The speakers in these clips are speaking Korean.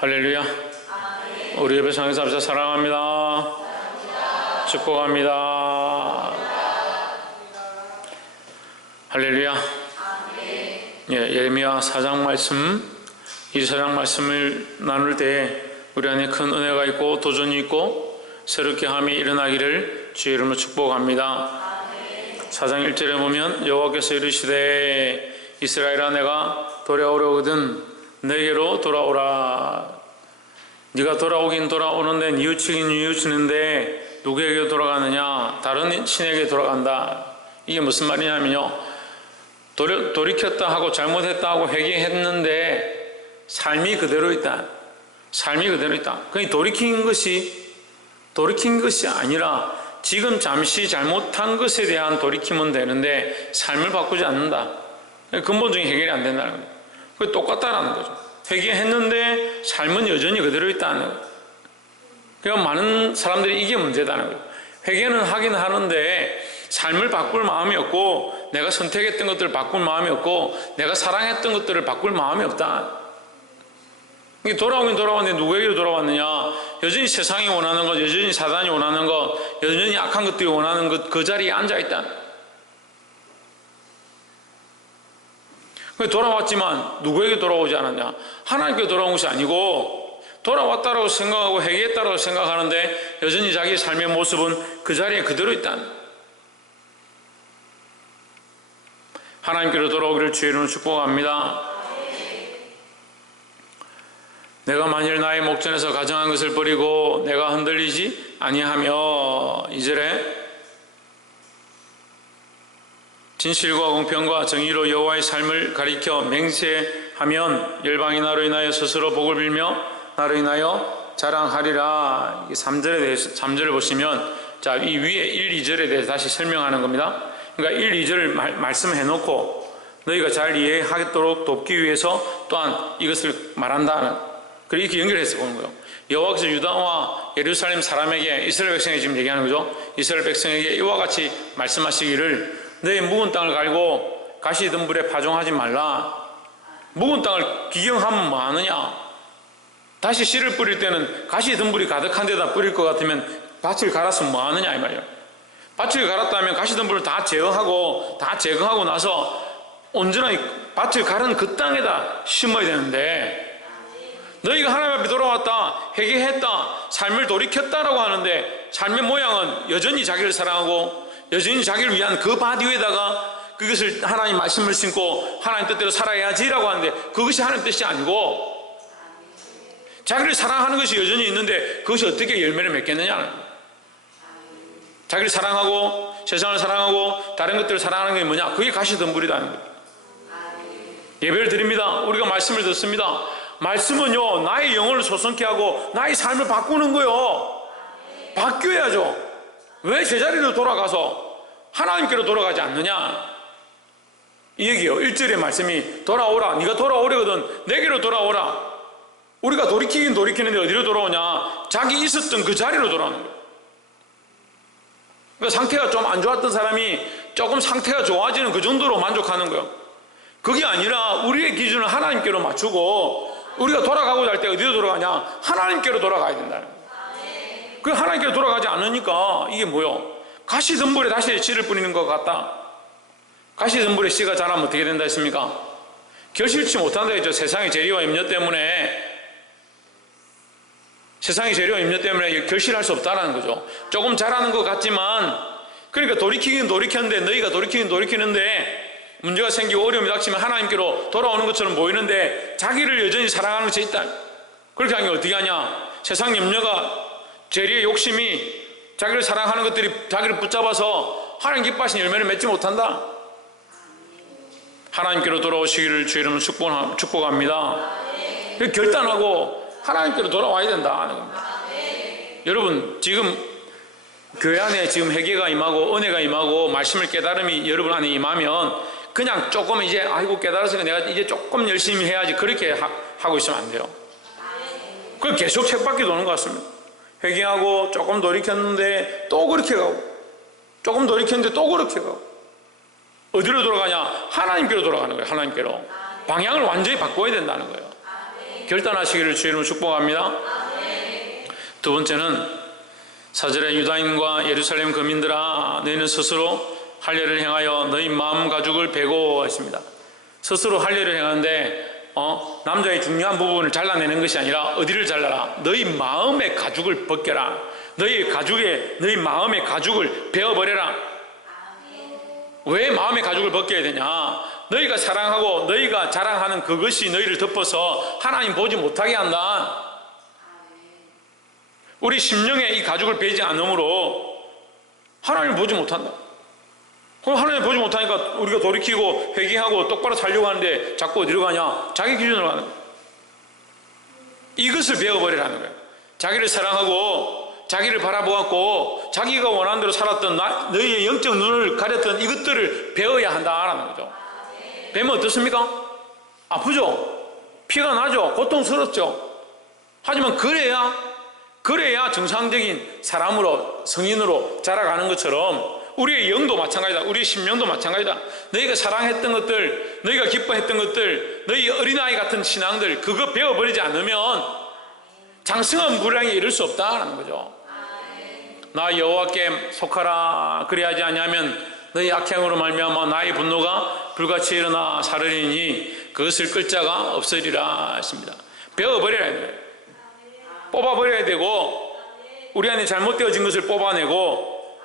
할렐루야. 우리 예배 상에서 합시다. 사랑합니다. 축복합니다. 할렐루야. 예, 예레미야 4장 말씀, 이 4장 말씀을 나눌 때 우리 안에 큰 은혜가 있고 도전이 있고 새롭게 함이 일어나기를 주의 이름으로 축복합니다. 4장 1절에 보면 여호와께서 이르시되 이스라엘아 내가 돌아오려거든 내게로 돌아오라. 네가 돌아오긴 돌아오는데 뉘우치긴 뉘우치는데 누구에게 돌아가느냐? 다른 신에게 돌아간다. 이게 무슨 말이냐면요, 돌이켰다 하고 잘못했다 하고 회개했는데 삶이 그대로 있다. 삶이 그대로 있다. 그러니까 돌이킨 것이 아니라 지금 잠시 잘못한 것에 대한 돌이키면 되는데 삶을 바꾸지 않는다. 근본적인 해결이 안 된다는 거예요. 그게 똑같다라는 거죠. 회개했는데 삶은 여전히 그대로 있다는 거예요. 그러니까 많은 사람들이 이게 문제다는 거예요. 회개는 하긴 하는데 삶을 바꿀 마음이 없고 내가 선택했던 것들을 바꿀 마음이 없고 내가 사랑했던 것들을 바꿀 마음이 없다. 돌아오긴 돌아왔는데 누구에게 돌아왔느냐? 여전히 세상이 원하는 것, 여전히 사단이 원하는 것, 여전히 악한 것들이 원하는 것, 그 자리에 앉아있다. 돌아왔지만 누구에게 돌아오지 않았냐? 하나님께 돌아온 것이 아니고 돌아왔다라고 생각하고 회개했다라고 생각하는데 여전히 자기 삶의 모습은 그 자리에 그대로 있다. 하나님께로 돌아오기를 주의 이름으로 축복합니다. 내가 만일 나의 목전에서 가정한 것을 버리고 내가 흔들리지 아니하며, 2절에 진실과 공평과 정의로 여호와의 삶을 가리켜 맹세하면 열방이 나로 인하여 스스로 복을 빌며 나로 인하여 자랑하리라. 3절에 대해서 3절을 보시면 자, 이 위에 1, 2절에 대해서 다시 설명하는 겁니다. 그러니까 1, 2절을 말씀해 놓고 너희가 잘 이해하도록 돕기 위해서 또한 이것을 말한다는, 그리고 이렇게 연결해서 보는 거예요. 여호와께서 유다와 예루살렘 사람에게, 이스라엘 백성에게 지금 얘기하는 거죠. 이스라엘 백성에게 이와 같이 말씀하시기를 너희 묵은 땅을 갈고 가시 덤불에 파종하지 말라. 묵은 땅을 기경하면 뭐 하느냐? 다시 씨를 뿌릴 때는 가시 덤불이 가득한 데다 뿌릴 것 같으면 밭을 갈았으면 뭐 하느냐 이 말이에요. 밭을 갈았다면 가시 덤불을 다 제거하고 나서 온전히 밭을 가른 그 땅에다 심어야 되는데, 너희가 하나님 앞에 돌아왔다, 회개했다, 삶을 돌이켰다라고 하는데 삶의 모양은 여전히 자기를 사랑하고 여전히 자기를 위한 그 밭 위에다가 그것을 하나님 말씀을 심고 하나님 뜻대로 살아야지라고 하는데 그것이 하나님 뜻이 아니고 자기를 사랑하는 것이 여전히 있는데 그것이 어떻게 열매를 맺겠느냐. 자기를 사랑하고 세상을 사랑하고 다른 것들을 사랑하는 게 뭐냐? 그게 가시덤불이라는 거예요. 예배를 드립니다. 우리가 말씀을 듣습니다. 말씀은요, 나의 영혼을 소성케 하고 나의 삶을 바꾸는 거요. 바뀌어야죠. 왜 제자리로 돌아가서 하나님께로 돌아가지 않느냐? 이 얘기요. 1절의 말씀이 돌아오라. 네가 돌아오려거든 내게로 돌아오라. 우리가 돌이키긴 돌이키는데 어디로 돌아오냐? 자기 있었던 그 자리로 돌아오는 거예요. 그러니까 상태가 좀 안 좋았던 사람이 조금 상태가 좋아지는 그 정도로 만족하는 거예요. 그게 아니라 우리의 기준을 하나님께로 맞추고 우리가 돌아가고자 할 때 어디로 돌아가냐? 하나님께로 돌아가야 된다는 거예요. 그 하나님께로 돌아가지 않으니까 이게 뭐요? 가시 덤불에 다시 씨를 뿌리는 것 같다. 가시 덤불에 씨가 자라면 어떻게 된다 했습니까? 결실치 못한다 했죠. 세상의 재료와 염려 때문에 결실할 수 없다는 거죠. 조금 자라는 것 같지만, 그러니까 돌이키긴 돌이켰는데, 너희가 돌이키긴 돌이키는데 문제가 생기고 어려움이 닥치면 하나님께로 돌아오는 것처럼 보이는데 자기를 여전히 사랑하는 것이 있다. 그렇게 하면 어떻게 하냐? 세상 염려가, 재리의 욕심이, 자기를 사랑하는 것들이 자기를 붙잡아서 하나님 기뻐하신 열매를 맺지 못한다. 하나님께로 돌아오시기를 주의 이름으로 축복합니다. 결단하고 하나님께로 돌아와야 된다 하는 겁니다. 여러분, 지금 교회 안에 지금 회개가 임하고 은혜가 임하고 말씀을 깨달음이 여러분 안에 임하면 그냥 조금 이제 아이고 깨달았으니까 내가 이제 조금 열심히 해야지 그렇게 하고 있으면 안 돼요. 그럼 계속 책밖에 도는 것 같습니다. 회개하고 조금 돌이켰는데 또 그렇게 가고, 조금 돌이켰는데 또 그렇게 가고. 어디로 돌아가냐? 하나님께로 돌아가는 거예요. 하나님께로. 방향을 완전히 바꿔야 된다는 거예요. 결단하시기를 주의 이름으로 축복합니다. 두 번째는 4절에 유다인과 예루살렘 거민들아 너희는 스스로 할례를 행하여 너희 마음 가죽을 베고 했습니다. 스스로 할례를 행하는데 남자의 중요한 부분을 잘라내는 것이 아니라 어디를 잘라라? 너희 마음의 가죽을 벗겨라. 너희 마음의 가죽을 베어버려라. 왜 마음의 가죽을 벗겨야 되냐? 너희가 사랑하고 너희가 자랑하는 그것이 너희를 덮어서 하나님 보지 못하게 한다. 우리 심령에 이 가죽을 베지 않으므로 하나님을 보지 못한다. 그럼 하나님을 보지 못하니까 우리가 돌이키고 회개하고 똑바로 살려고 하는데 자꾸 어디로 가냐? 자기 기준으로 가는 거예요. 이것을 배워버리라는 거예요. 자기를 사랑하고 자기를 바라보았고 자기가 원하는 대로 살았던 너희의 영적 눈을 가렸던 이것들을 배워야 한다라는 거죠. 배우면 어떻습니까? 아프죠? 피가 나죠? 고통스럽죠? 하지만 그래야 정상적인 사람으로 성인으로 자라가는 것처럼 우리의 영도 마찬가지다. 우리의 심령도 마찬가지다. 너희가 사랑했던 것들, 너희가 기뻐했던 것들, 너희 어린아이 같은 신앙들 그거 배워버리지 않으면 장성한 무량에 이를 수 없다라는 거죠. 나 여호와께 속하라 그리하지 아니하면 너희 악행으로 말미암아 나의 분노가 불같이 일어나 사르리니 그것을 끌 자가 없으리라 했습니다. 배워버려야 돼요. 뽑아버려야 되고 우리 안에 잘못되어진 것을 뽑아내고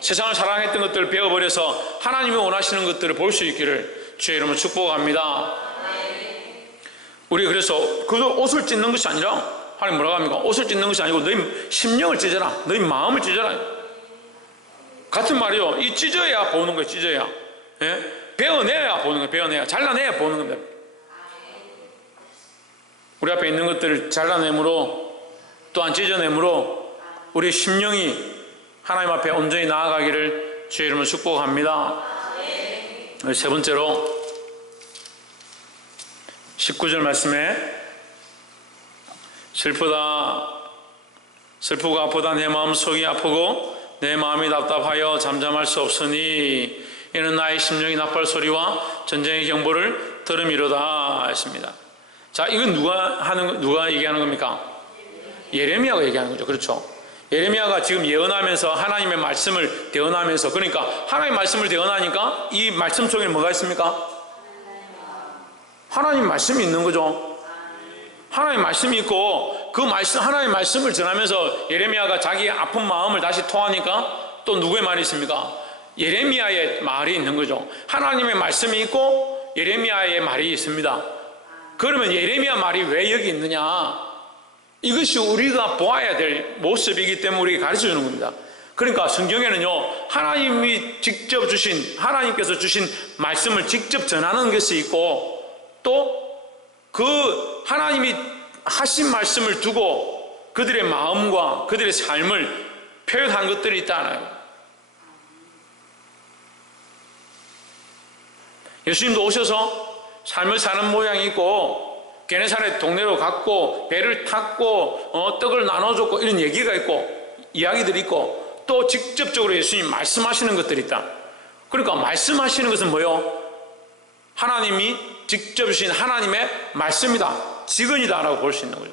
세상을 사랑했던 것들을 배워버려서 하나님이 원하시는 것들을 볼 수 있기를 주의 이름으로 축복합니다. 우리 그래서 그 옷을 찢는 것이 아니라 하나님 뭐라고 합니까? 옷을 찢는 것이 아니고 너희 심령을 찢어라. 너희 마음을 찢어라. 같은 말이요. 이 찢어야 보는 거예요. 찢어야. 예? 베어내야 보는 거예요. 베어내야. 잘라내야 보는 겁니다. 우리 앞에 있는 것들을 잘라내므로 또한 찢어내므로 우리 심령이 하나님 앞에 온전히 나아가기를 주의 이름으로 축복합니다. 세 번째로 19절 말씀에 슬프고 아프다 내 마음 속이 아프고 내 마음이 답답하여 잠잠할 수 없으니 이는 나의 심령이 나팔 소리와 전쟁의 경보를 들음이로다 했습니다. 자, 이건 누가 얘기하는 겁니까? 예레미야가 얘기하는 거죠. 그렇죠? 예레미야가 지금 예언하면서 하나님의 말씀을 대언하면서, 그러니까 하나님의 말씀을 대언하니까 이 말씀 속에 뭐가 있습니까? 하나님 말씀이 있는 거죠. 하나님 말씀이 있고 그 말씀, 하나님의 말씀을 전하면서 예레미야가 자기의 아픈 마음을 다시 토하니까 또 누구의 말이 있습니까? 예레미야의 말이 있는 거죠. 하나님의 말씀이 있고 예레미야의 말이 있습니다. 그러면 예레미야 말이 왜 여기 있느냐? 이것이 우리가 보아야 될 모습이기 때문에 우리에게 가르쳐 주는 겁니다. 그러니까 성경에는요, 하나님이 직접 주신, 하나님께서 주신 말씀을 직접 전하는 것이 있고 또 그 하나님이 하신 말씀을 두고 그들의 마음과 그들의 삶을 표현한 것들이 있다는. 예수님도 오셔서 삶을 사는 모양이 있고 게네사렛 동네로 갔고 배를 탔고 떡을 나눠줬고 이런 얘기가 있고 이야기들이 있고 또 직접적으로 예수님 말씀하시는 것들이 있다. 그러니까 말씀하시는 것은 뭐요? 하나님이 직접 주신 하나님의 말씀이다, 직언이다 라고 볼 수 있는 거죠.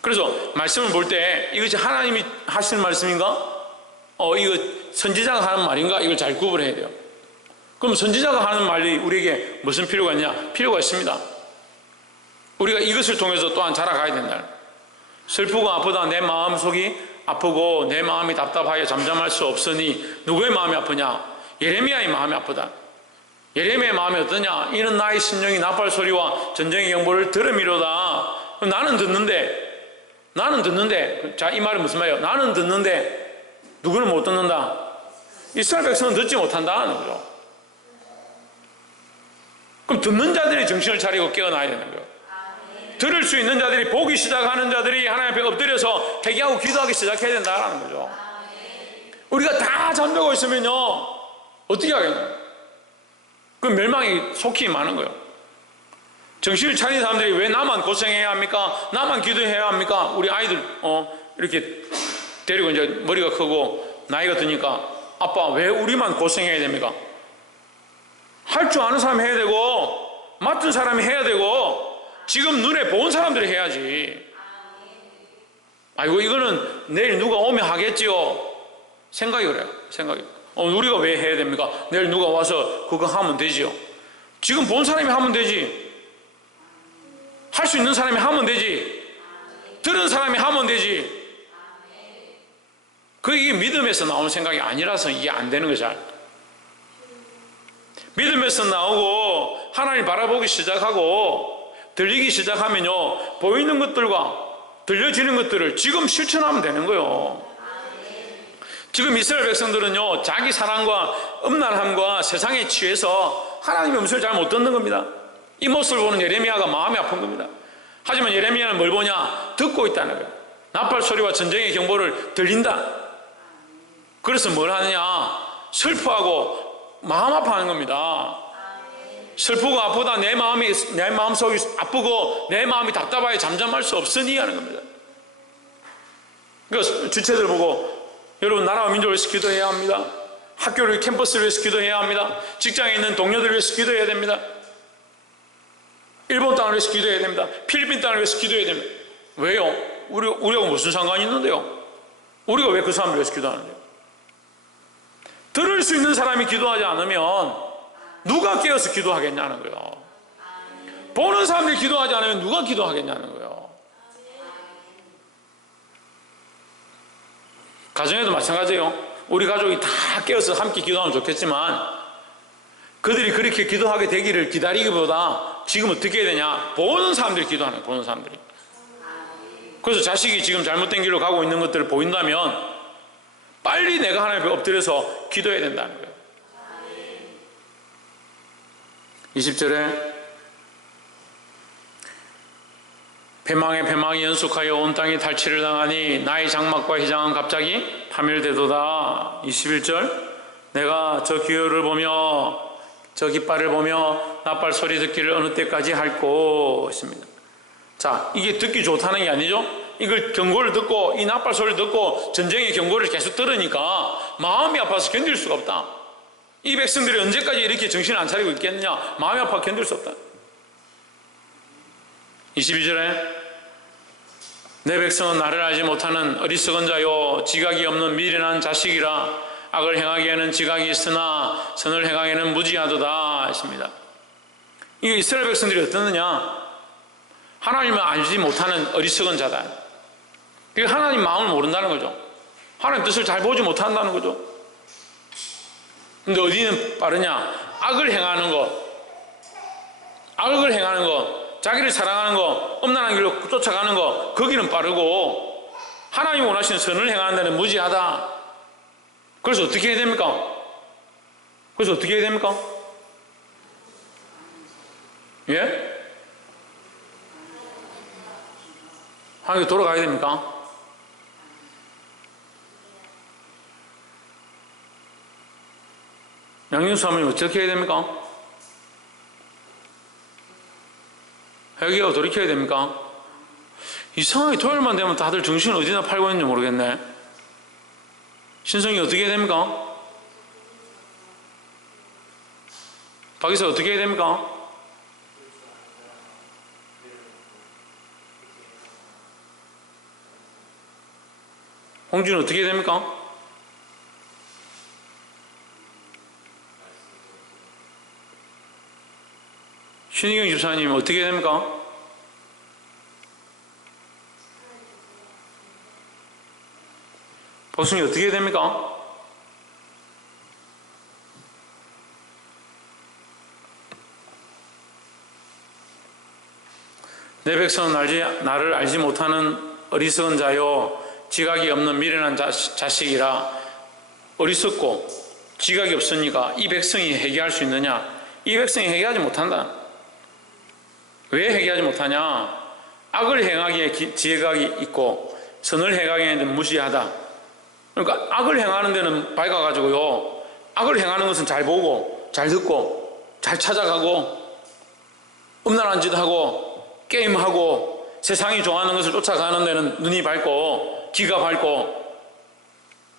그래서 말씀을 볼 때 이것이 하나님이 하시는 말씀인가? 이거 선지자가 하는 말인가? 이걸 잘 구분해야 돼요. 그럼 선지자가 하는 말이 우리에게 무슨 필요가 있냐? 필요가 있습니다. 우리가 이것을 통해서 또한 자라가야 된다. 슬프고 아프다 내 마음속이 아프고 내 마음이 답답하여 잠잠할 수 없으니 누구의 마음이 아프냐? 예레미야의 마음이 아프다. 예레미야의 마음이 어떠냐? 이는 나의 심령이 나팔 소리와 전쟁의 경보를 들음이로다. 나는 듣는데 자, 이 말은 무슨 말이에요? 나는 듣는데 누구는 못 듣는다? 이스라엘 백성은 듣지 못한다는 거죠. 그럼 듣는 자들이 정신을 차리고 깨어나야 되는 거예요. 들을 수 있는 자들이, 보기 시작하는 자들이 하나님 앞에 엎드려서 회개하고 기도하기 시작해야 된다는 거죠. 우리가 다 잠들고 있으면요 어떻게 하겠냐? 그럼 멸망이 속히 많은 거예요. 정신을 차린 사람들이 왜 나만 고생해야 합니까? 나만 기도해야 합니까? 우리 아이들 이렇게 데리고 이제 머리가 크고 나이가 드니까 아빠 왜 우리만 고생해야 됩니까? 할 줄 아는 사람이 해야 되고 맡은 사람이 해야 되고 지금 눈에 보는 사람들이 해야지. 아이고 이거는 내일 누가 오면 하겠지요. 생각이 그래요. 생각이. 우리가 왜 해야 됩니까? 내일 누가 와서 그거 하면 되지요. 지금 본 사람이 하면 되지. 할 수 있는 사람이 하면 되지. 들은 사람이 하면 되지. 그게 믿음에서 나오는 생각이 아니라서 이게 안 되는 거죠. 믿음에서 나오고 하나님 바라보기 시작하고 들리기 시작하면요, 보이는 것들과 들려지는 것들을 지금 실천하면 되는 거예요. 지금 이스라엘 백성들은요, 자기 사랑과 음란함과 세상에 취해서 하나님의 음성을 잘 못 듣는 겁니다. 이 모습을 보는 예레미야가 마음이 아픈 겁니다. 하지만 예레미야는 뭘 보냐? 듣고 있다는 거예요. 나팔 소리와 전쟁의 경보를 들린다. 그래서 뭘 하느냐? 슬퍼하고 마음 아파하는 겁니다. 슬프고 아프다. 내 마음속이 아프고 내 마음이 답답하게 잠잠할 수 없으니 하는 겁니다. 그러니까 주체들 보고 여러분, 나라와 민족을 위해서 기도해야 합니다. 학교를, 캠퍼스를 위해서 기도해야 합니다. 직장에 있는 동료들을 위해서 기도해야 됩니다. 일본 땅을 위해서 기도해야 됩니다. 필리핀 땅을 위해서 기도해야 됩니다. 왜요? 우리하고 무슨 상관이 있는데요? 우리가 왜 그 사람을 위해서 기도하는데요? 들을 수 있는 사람이 기도하지 않으면 누가 깨어서 기도하겠냐는 거예요. 보는 사람들이 기도하지 않으면 누가 기도하겠냐는 거예요. 가정에도 마찬가지예요. 우리 가족이 다 깨어서 함께 기도하면 좋겠지만 그들이 그렇게 기도하게 되기를 기다리기보다 지금 어떻게 해야 되냐? 보는 사람들이 기도하는 거예요. 보는 사람들이. 그래서 자식이 지금 잘못된 길로 가고 있는 것들을 보인다면 빨리 내가 하나님 앞에 엎드려서 기도해야 된다는 거예요. 20절에 패망이 연속하여 온 땅이 탈취를 당하니 나의 장막과 휘장은 갑자기 파멸되도다. 21절 내가 저 기호를 보며 저 깃발을 보며 나팔 소리 듣기를 어느 때까지 할 것입니다. 자, 이게 듣기 좋다는 게 아니죠. 이걸 경고를 듣고 이 나팔 소리를 듣고 전쟁의 경고를 계속 들으니까 마음이 아파서 견딜 수가 없다. 이 백성들이 언제까지 이렇게 정신을 안 차리고 있겠느냐? 마음이 아파 견딜 수 없다. 22절에 내 백성은 나를 알지 못하는 어리석은 자요 지각이 없는 미련한 자식이라 악을 행하기에는 지각이 있으나 선을 행하기에는 무지하도다 했습니다. 이 이스라엘 백성들이 어떻느냐? 하나님을 알지 못하는 어리석은 자다. 하나님 마음을 모른다는 거죠. 하나님 뜻을 잘 보지 못한다는 거죠. 근데 어디는 빠르냐? 악을 행하는 것, 자기를 사랑하는 거, 음란한 길로 쫓아가는 거, 거기는 빠르고 하나님이 원하시는 선을 행하는 데는 무지하다. 그래서 어떻게 해야 됩니까? 예? 하나님께 돌아가야 됩니까? 양윤수 하면 어떻게 해야 됩니까? 회개하고 돌이켜야 됩니까? 이상하게 토요일만 되면 다들 정신을 어디다 팔고 있는지 모르겠네. 신성이 어떻게 해야 됩니까? 박이사 어떻게 해야 됩니까? 홍준은 어떻게 해야 됩니까? 신희경 집사님 어떻게 해야 됩니까? 박순이 어떻게 해야 됩니까? 내 백성은 나를 알지 못하는 어리석은 자요 지각이 없는 미련한 자식이라. 어리석고 지각이 없으니까 이 백성이 회개할 수 있느냐? 이 백성이 회개하지 못한다. 왜 회개하지 못하냐? 악을 행하기에 지혜각이 있고 선을 행하기에는 무시하다. 그러니까 악을 행하는 데는 밝아가지고요, 악을 행하는 것은 잘 보고 잘 듣고 잘 찾아가고 음란한 짓 하고 게임하고 세상이 좋아하는 것을 쫓아가는 데는 눈이 밝고 귀가 밝고,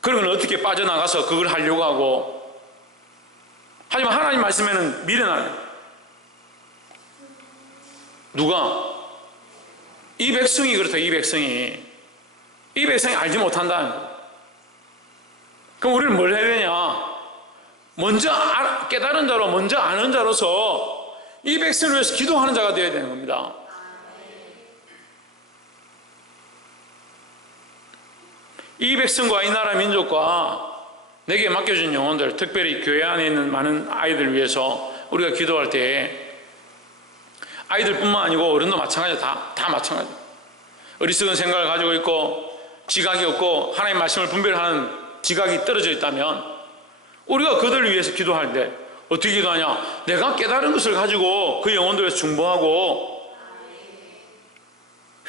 그러면 어떻게 빠져나가서 그걸 하려고 하고. 하지만 하나님 말씀에는 미련하네. 누가? 이 백성이 그렇다. 이 백성이 알지 못한다는 거예요. 그럼 우리는 뭘 해야 되냐? 먼저 깨달은 자로, 먼저 아는 자로서 이 백성을 위해서 기도하는 자가 되어야 되는 겁니다. 이 백성과 이 나라 민족과 내게 맡겨준 영혼들, 특별히 교회 안에 있는 많은 아이들을 위해서 우리가 기도할 때 아이들뿐만 아니고 어른도 마찬가지다. 다 마찬가지. 어리석은 생각을 가지고 있고 지각이 없고 하나님의 말씀을 분별하는 지각이 떨어져 있다면 우리가 그들을 위해서 기도할 때 어떻게 기도하냐? 내가 깨달은 것을 가지고 그 영혼들을 위해서 중보하고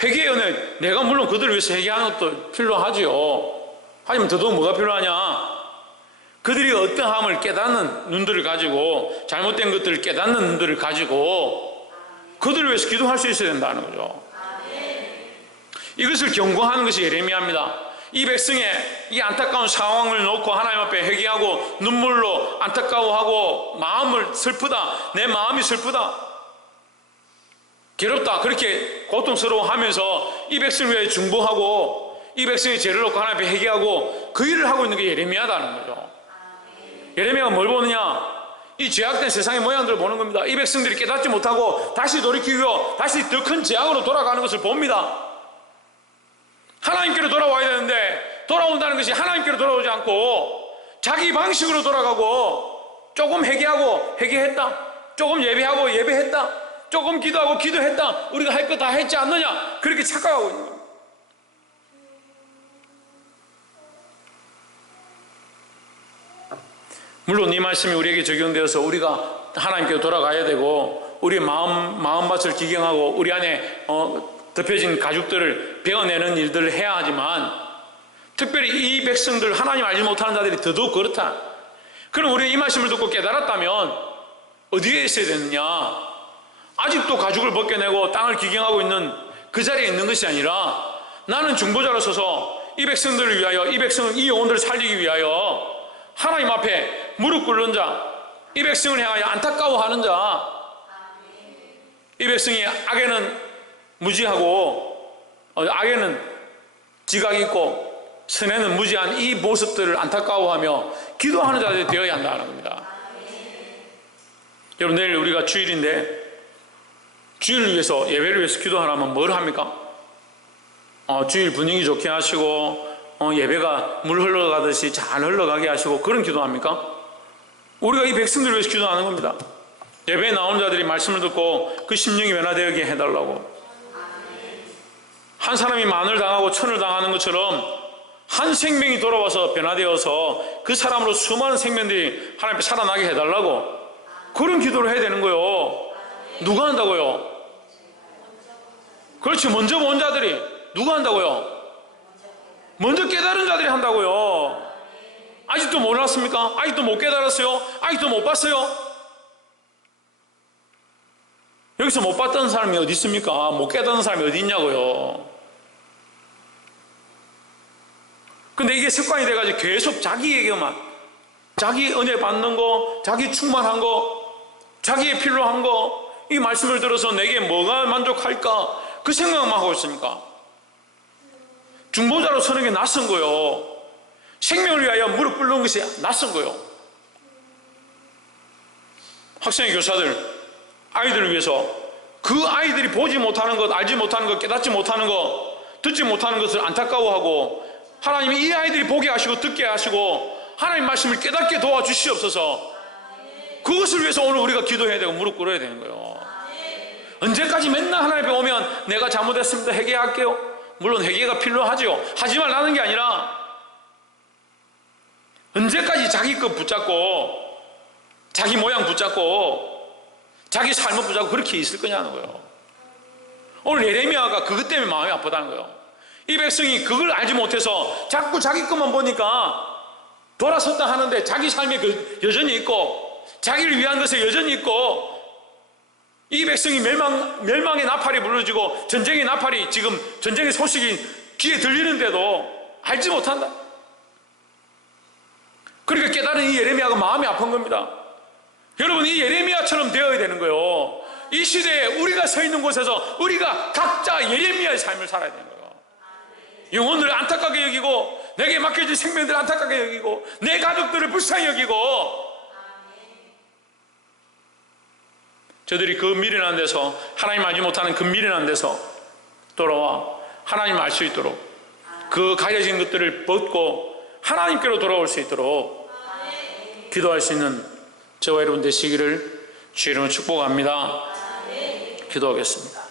회개의 은혜, 내가 물론 그들을 위해서 회개하는 것도 필요하지요. 하지만 더더욱 뭐가 필요하냐? 그들이 어떠함을 깨닫는 눈들을 가지고, 잘못된 것들을 깨닫는 눈들을 가지고 그들을 위해서 기도할 수 있어야 된다는 거죠. 이것을 경고하는 것이 예레미야입니다. 이 백성의 이 안타까운 상황을 놓고 하나님 앞에 회개하고 눈물로 안타까워하고 마음을 슬프다, 내 마음이 슬프다, 괴롭다, 그렇게 고통스러워하면서 이 백성을 위해 중보하고 이 백성의 죄를 놓고 하나님 앞에 회개하고 그 일을 하고 있는 게 예레미야다는 거죠. 예레미야가 뭘 보느냐? 이 죄악된 세상의 모양들을 보는 겁니다. 이 백성들이 깨닫지 못하고 다시 돌이키고 다시 더 큰 죄악으로 돌아가는 것을 봅니다. 하나님께로 돌아와야 되는데 돌아온다는 것이 하나님께로 돌아오지 않고 자기 방식으로 돌아가고, 조금 회개하고 회개했다, 조금 예배하고 예배했다, 조금 기도하고 기도했다, 우리가 할 거 다 했지 않느냐, 그렇게 착각하고 있는 겁니다. 물론 이 말씀이 우리에게 적용되어서 우리가 하나님께로 돌아가야 되고 우리의 마음밭을 기경하고 우리 안에 덮여진 가죽들을 베어내는 일들을 해야 하지만, 특별히 이 백성들, 하나님 알지 못하는 자들이 더더욱 그렇다. 그럼 우리가 이 말씀을 듣고 깨달았다면 어디에 있어야 되느냐? 아직도 가죽을 벗겨내고 땅을 기경하고 있는 그 자리에 있는 것이 아니라, 나는 중보자로 서서 이 백성들을 위하여, 이 영혼들을 살리기 위하여 하나님 앞에 무릎 꿇는 자, 이 백성을 향하여 안타까워하는 자, 이 백성이 악에는 무지하고 악에는 지각이 있고 선에는 무지한 이 모습들을 안타까워하며 기도하는 자들이 되어야 한다는 겁니다. 여러분, 내일 우리가 주일인데 주일을 위해서, 예배를 위해서 기도하라면 뭘 합니까? 주일 분위기 좋게 하시고 예배가 물 흘러가듯이 잘 흘러가게 하시고 그런 기도합니까? 우리가 이 백성들을 위해서 기도하는 겁니다. 예배에 나온 자들이 말씀을 듣고 그 심령이 변화되게 해달라고. 한 사람이 만을 당하고 천을 당하는 것처럼 한 생명이 돌아와서 변화되어서 그 사람으로 수많은 생명들이 하나님 앞에 살아나게 해달라고, 그런 기도를 해야 되는 거예요. 누가 한다고요? 그렇지, 먼저 본 자들이. 누가 한다고요? 먼저 깨달은 자들이 한다고요. 아직도 몰랐습니까? 아직도 못 깨달았어요? 아직도 못 봤어요? 여기서 못 봤던 사람이 어디 있습니까? 못 깨달은 사람이 어디 있냐고요. 근데 이게 습관이 돼가지고 계속 자기에게만, 자기 은혜 받는 거, 자기 충만한 거, 자기의 필요한 거, 이 말씀을 들어서 내게 뭐가 만족할까, 그 생각만 하고 있으니까 중보자로 서는 게 낯선 거예요. 생명을 위하여 무릎 꿇는 것이 낯선 거예요. 학생의 교사들, 아이들을 위해서 그 아이들이 보지 못하는 것, 알지 못하는 것, 깨닫지 못하는 것, 듣지 못하는 것을 안타까워하고, 하나님이 이 아이들이 보게 하시고 듣게 하시고 하나님 말씀을 깨닫게 도와주시옵소서. 그것을 위해서 오늘 우리가 기도해야 되고 무릎 꿇어야 되는 거예요. 언제까지 맨날 하나님 앞에 오면 내가 잘못했습니다, 회개할게요. 물론 회개가 필요하죠. 하지 말라는 게 아니라, 언제까지 자기 것 붙잡고 자기 모양 붙잡고 자기 삶을 붙잡고 그렇게 있을 거냐는 거예요. 오늘 예레미야가 그것 때문에 마음이 아프다는 거예요. 이 백성이 그걸 알지 못해서 자꾸 자기 것만 보니까 돌아섰다 하는데 자기 삶에 여전히 있고 자기를 위한 것에 여전히 있고, 이 백성이 멸망의 나팔이 불러지고 전쟁의 나팔이, 지금 전쟁의 소식이 귀에 들리는데도 알지 못한다. 그러니까 깨달은 이 예레미야가 마음이 아픈 겁니다. 여러분, 이 예레미야처럼 되어야 되는 거예요. 이 시대에 우리가 서 있는 곳에서 우리가 각자 예레미야의 삶을 살아야 되는 거예요. 영혼들을 안타깝게 여기고, 내게 맡겨진 생명들을 안타깝게 여기고, 내 가족들을 불쌍히 여기고, 저들이 그 미련한 데서, 하나님 알지 못하는 그 미련한 데서 돌아와 하나님 알 수 있도록, 그 가려진 것들을 벗고 하나님께로 돌아올 수 있도록 기도할 수 있는 저와 여러분 되시기를 주의 이름으로 축복합니다. 기도하겠습니다.